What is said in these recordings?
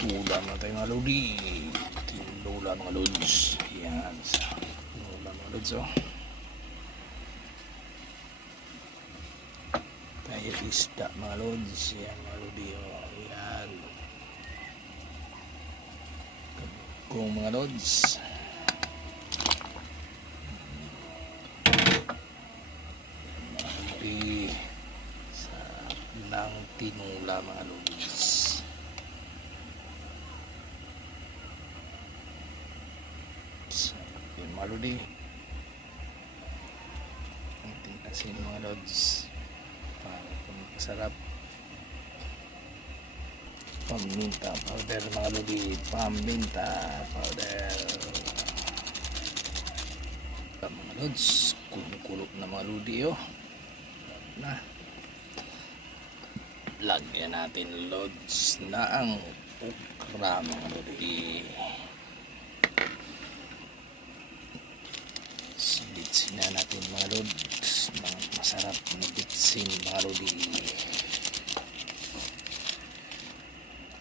Ulam na tayo mga lodi. Tinulam mga lods. Yan. Tinulam mga lods oh. Tayo isda mga lods. Yan mga lodi oh. Yan. Kung mga lods. Sa ng tinula mga lods. Yan mga lodi. Ang tinasin mga lods. Para masarap. Paminta powder mga lodi. Paminta powder. Mga lods. Kumukulog na mga lodi oh. Na. Lagyan natin lods na ang okra mga lodi. Bitsin na natin mga lods. Masarap na bitsin mga lodi.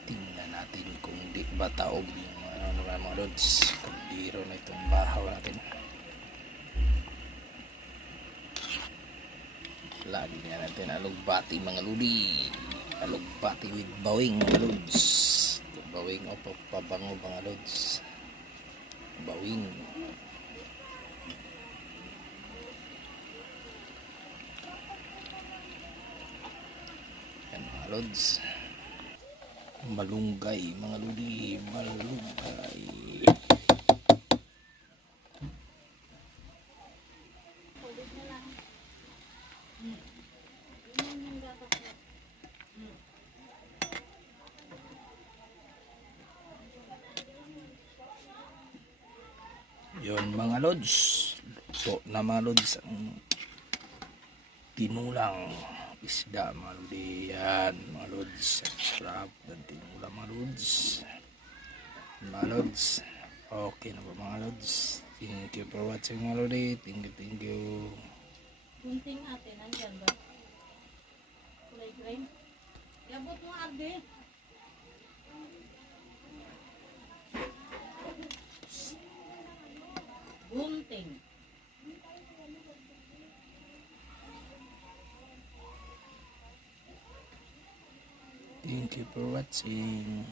Tingnan natin kung di ba taog yung mga lods. Kandiro na itong bahaw natin. Lagi na natin alugbati mga lodi. Alugbati with bawing mga lods. Bawing o pabango mga lods. Bawing. Yan mga lods. Malunggay mga lodi. Malunggay. Yun mga lods. So na mga lods ang tinulang isda mga lodi. Yan mga lods. Sarap ng tinulang mga lods. Mga lods. Okay na po mga lods. Thank you for watching mga lodi. Thank you. Gunting ate, nandyan ba? Kulay green. Yabot mo arde. Gunting. Thank you for watching.